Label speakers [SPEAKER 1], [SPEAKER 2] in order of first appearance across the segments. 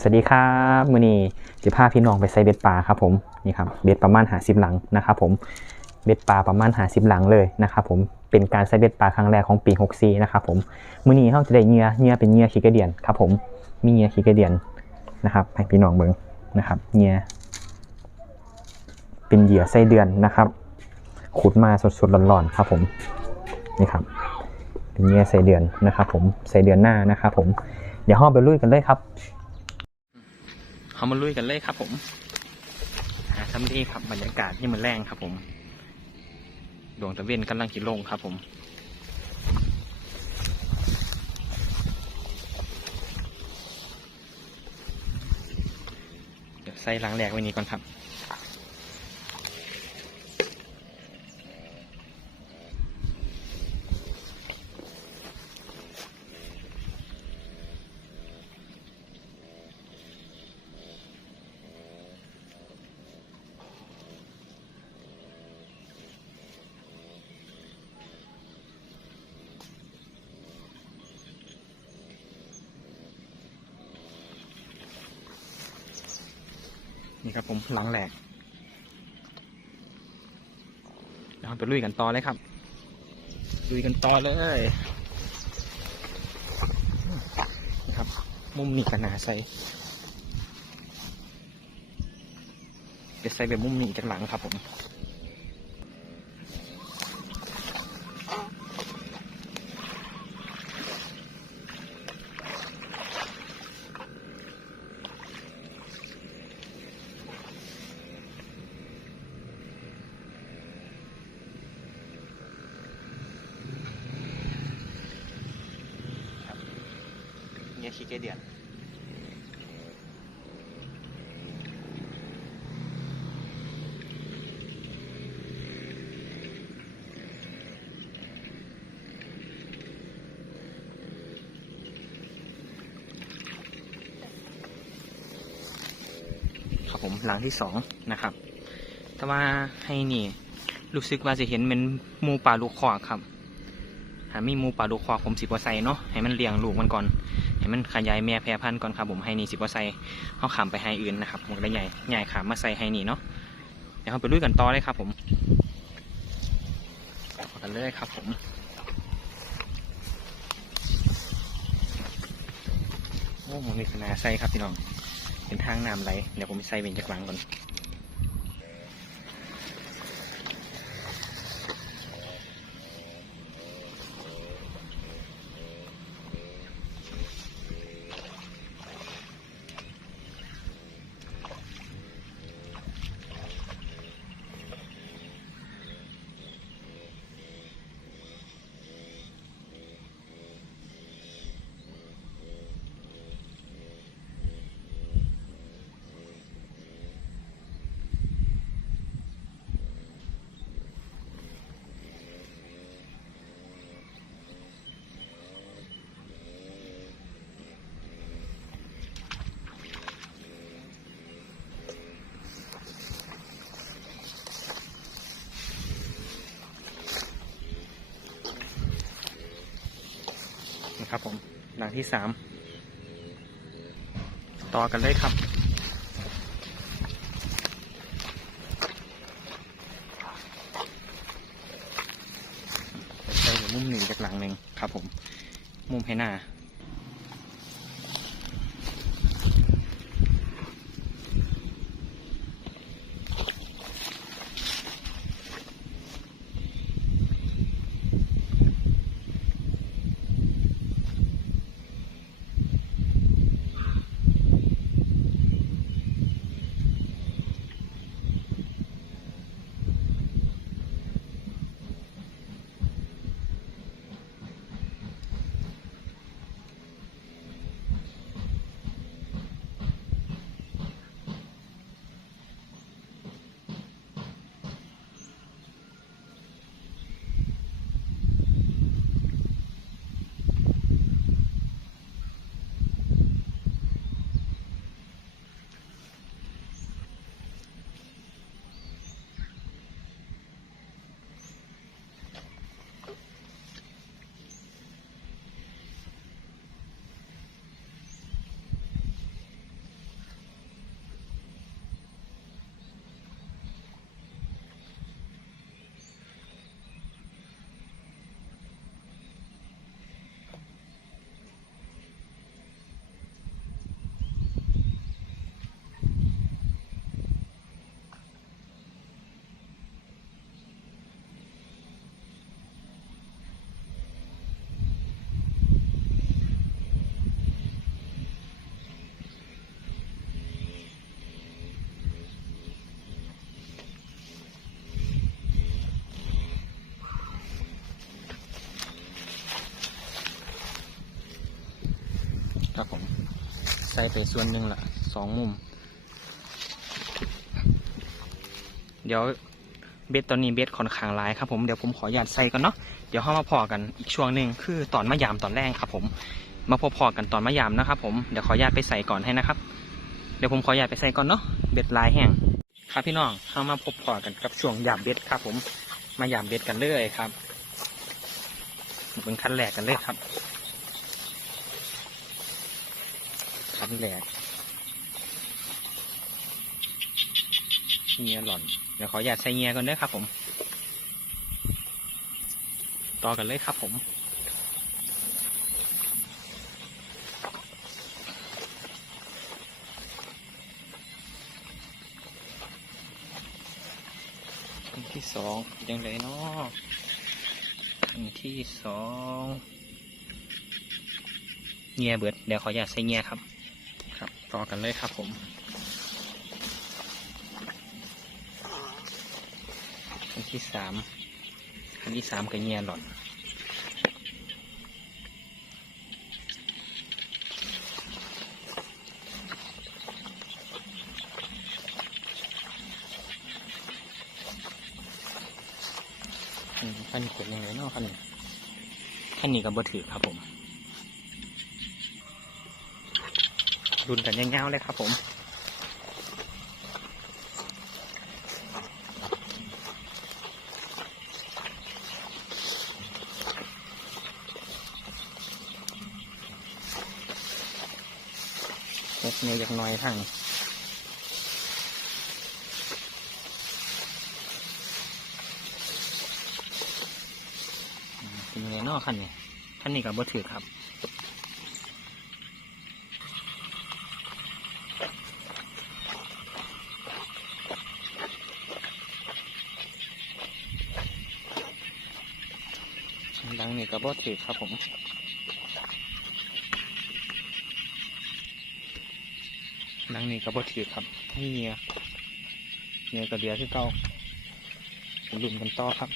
[SPEAKER 1] สวัสดีครับมือนี้สิพาพี่น้องไปใส่เบ็ดปลาครับผมนี่ครับเบ็ดประมาณหาสิบหลังนะครับผมเบ็ดปลาประมาณหาสิบหลังเลยนะครับผมเป็นการใส่เบ็ดปลาครั้งแรกของปี64นะครับผมมือนี้เราจะได้เงื่อเงื่อเป็นเงื่อขี้กระเดียนครับผมมีเงื่อขี้กระเดียนนะครับให้พี่น้องเบิ่งนะครับเงื่อเป็นเหยื่อไส้เดือนนะครับขุดมาสดๆร้อนๆครับผมนี่ครับเป็นเงื่อไส้เดือนนะครับผมไส้เดือนหน้านะครับผมเดี๋ยวห้องไปลุยกันเลยครับ เขามาลุยกันเลยครับผมหาทำเลครับบรรยากาศที่มันแรงครับผม ดวงตะเวนกำลังขีลงครับผมเดี๋ยวใส่หลังแหลกไว้นี้ก่อนครับ นี่ครับผมหลังแหลกเดี๋ยวเราไปลุยกันต่อเลยครับลุยกันต่อเลยนะครับ มุมนี้กันนาใส่จะใส่แบบมุมนี้จากหลังครับผม เนี่ยขี้เกเดียนครับผมหลังที่สองนะครับ แต่ว่าให้นี่ รู้สึกว่าจะเห็นเป็นมูป่าลูกคอกครับามีมูป่าลูคอกผมสิบว่าใส่เนาะให้มันเลี้ยงลูกมันก่อน ให้มันขยายแม่แพร่พันธุ์ก่อนครับผมให้นี่สิบว่าใส่เขาขามไปให้อื่นนะครับมก็ได้ใหญ่ใหญ่ขามมาใส่ให้นี่เนาะเดี๋ยวเราไปลุยกันต่อเลยครับ ผมไปกันเลยครับผมโอ้มันมีขนาดใส่ครับพี่น้องเป็นทางน้ำไหลเดี๋ยวผมใส่เป็นจากหลังก่อน ครับผมหลังที่สามต่อกันเลยครับ ใส่มุมหนึ่งจากหลังหนึ่งครับผม มุมให้หน้า ใส่ไปส่วนหนึ่งละสองมุม เดี๋ยวเบ็ดตอนนี้เบ็ดค่อนข้างหลายครับผมเดี๋ยวผมขออนุญาตใส่ก่อนเนาะเดี๋ยวเข้ามาพอกันอีกช่วงหนึ่งคือตอนมะยามตอนแรกครับผม มาพอพอกันตอนมะยามนะครับผมเดี๋ยวขออนุญาตไปใส่ก่อนให้นะครับ เดี๋ยวผมขออนุญาตไปใส่ก่อนเนาะเบ็ดลายแห้งครับพี่น้องเข้ามาพบพอกันกับช่วงยามเบ็ดครับ ผมมายามเบ็ดกันเลยครับเป็นขั้นแรกกันเลยครับ ขันแรกเงียหล่อน เดี๋ยวขออยาตใส่เงียก่อนเด้อครับผม ต่อกันเลยครับผมอันที่สองยังไงเนาะอันที่สองเงียเบิด เดี๋ยวขออยาตใส่เงียบครับ ต่อกันเลยครับผมอันที่สามอันที่สามก็เงียหล่อนขั้นนี้เป็นยังไงเนาะขั้นขั้นนี้กับบถือครับผม รุนกันยาวๆเลยครับผมเล็กเนยอยากน้อยทั้งเป็นยังไงนอกขั้นนี้ขั้นนี้กับบถือครับ ดังนี้กับบถือครับผมนังนี้ก็บ่ถือครับนี่เนียเนียกับเดียคือเก่าลุ่นกันต่อครับ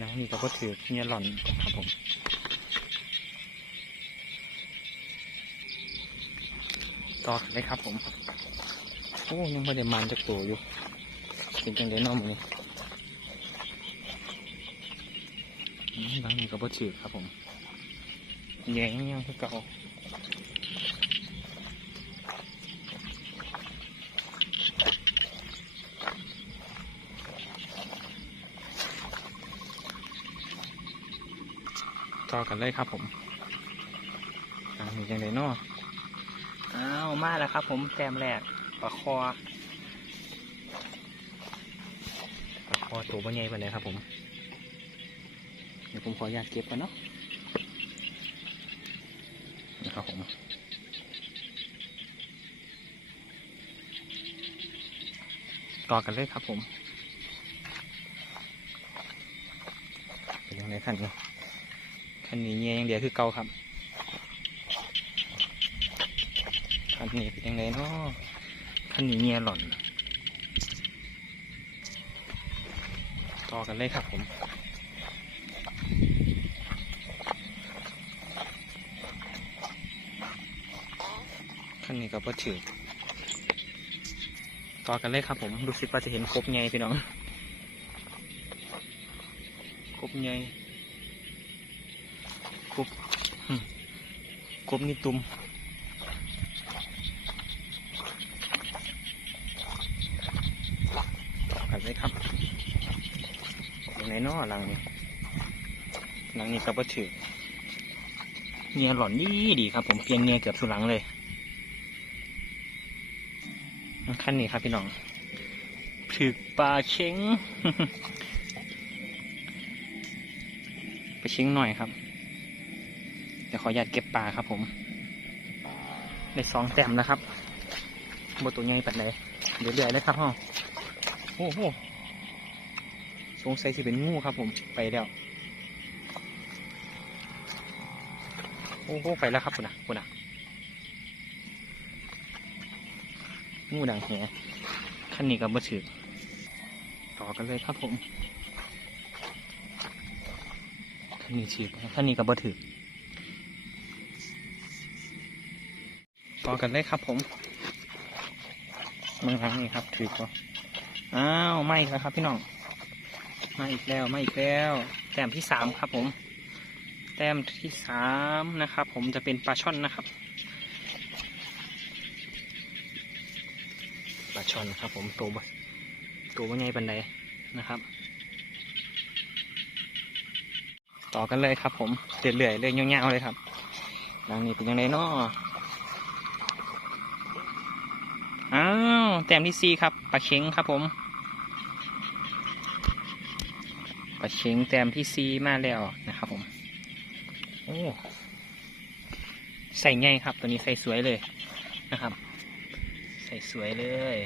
[SPEAKER 1] นังนี้ก็บ่ถือเนียหล่อนครับผม ต่อกันเลยครับผม โอ้ยังไม่ได้มันจากตัวอยู่ เป็นจังไดเน้องมือนี้อืมบางนี่ก็บ่ถือครับผมแยงยังคือเก่าต่อกันเลยครับผมบางนี่จังไดเนาะ อ้าวมาแล้วครับ ผมแต้มแรกปลาคอพอตัวบ่ใหญ่ไปเลยครับ ผม เดี๋ยวผมขออนุญาตเก็บกันเนาะนะครับผมต่อกันเลยครับ ผมเป็นยังไงขั้นนี้ขั้นนี้เงี้ยยังเดียวคือเก่าครับ ขันนี้เป็นยังไงเนาะขั้นนี้เงียหล่อน ต่อกันเลยครับผมขันนี้ก็บ่ถือต่อกันเลยครับผมรู้สึกว่าจะเห็นครบไงพี่น้องครบไงครบหึครบนี่ตุ่มต่อกันเลยครับ หลังนี้หลังนี้ก็บ่ถือเงียหล่อนดีดีครับ ผมเพียงเงียเกือบสุดหลังเลยขั้นนี้ครับพี่น้องถือปลาเช้งไปเช้งหน่อยครับเดี๋ยวขออนุญาตเก็บปลาครับ ผมได้สองแต้มแล้วครับบตัวใหญ่ปัดเลยเรื่อยๆเลยครับฮ่อโอ้โห สงสัยสิเป็นงูครับผมไปแล้ว โอ้โหไปแล้วครับคุณนะคุณนะงูดังแหขั้นนี้กับบ่ถือต่อกันเลยครับผมขั้นนี้ถือขั้นนี้กับบ่ถือต่อกันเลยครับผมเมืองหลังนี่ครับถือก็อ้าวไม่แล้วครับพี่น้อง มาอีกแล้วมาอีกแล้ว แต้มที่สามครับผม แต้มที่สามนะครับ ผมจะเป็นปลาช่อนนะครับปลาช่อนครับ ผมตัวตัวว่าไงบันไดนะครับ ต่อกันเลยครับ ผมเรื่อยๆเลยยาวๆเลยครับหลังนี้เป็นยังไงเนาะอ้าวแต้มที่สี่ครับปลาเค็งครับผม ปลาเค็งแต้มที่สี่มาแล้วนะครับผม โอ้ ใส่ง่ายครับ ตัวนี้ใส่สวยเลยนะครับ ใส่สวยเลย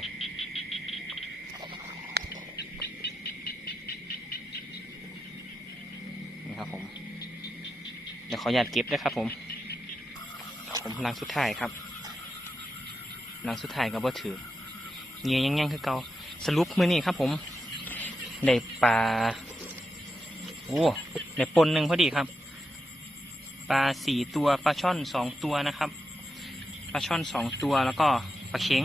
[SPEAKER 1] นี่ครับผม เดี๋ยวขออนุญาตเก็บด้วยครับผม ผมลังสุดท้ายครับลังสุดท้ายก็บ่ถือเงียยังยังคือเกาสรุปมือนี่ครับผม ได้ปลา อ้ได้ปนหนึ่งพอดีครับ ปลาสี่ตัวปลาช่อนสองตัวนะครับ ปลาช่อนสองตัวแล้วก็ปลาเค็ง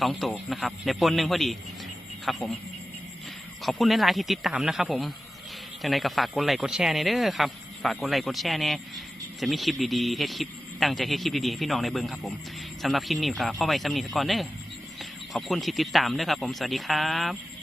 [SPEAKER 1] สองตัวนะครับ ในปนหนึ่งพอดีครับ ผม ขอบคุณในไลน์ที่ติดตามนะครับ ผมจังไรก็ฝากกดไลค์กดแชร์ในเด้อครับ ฝากกดไลค์กดแชร์เนี่ยจะมีคลิปดีๆเฮ็ดคลิปตั้งใจเฮ็ดคลิปดีๆให้พี่น้องในเบิงครับ ผมสำหรับคลิปนี้ก็พ่อไว้สำนีสก่อนเด้อขอบคุณที่ติดตามเด้อครับ ผมสวัสดีครับ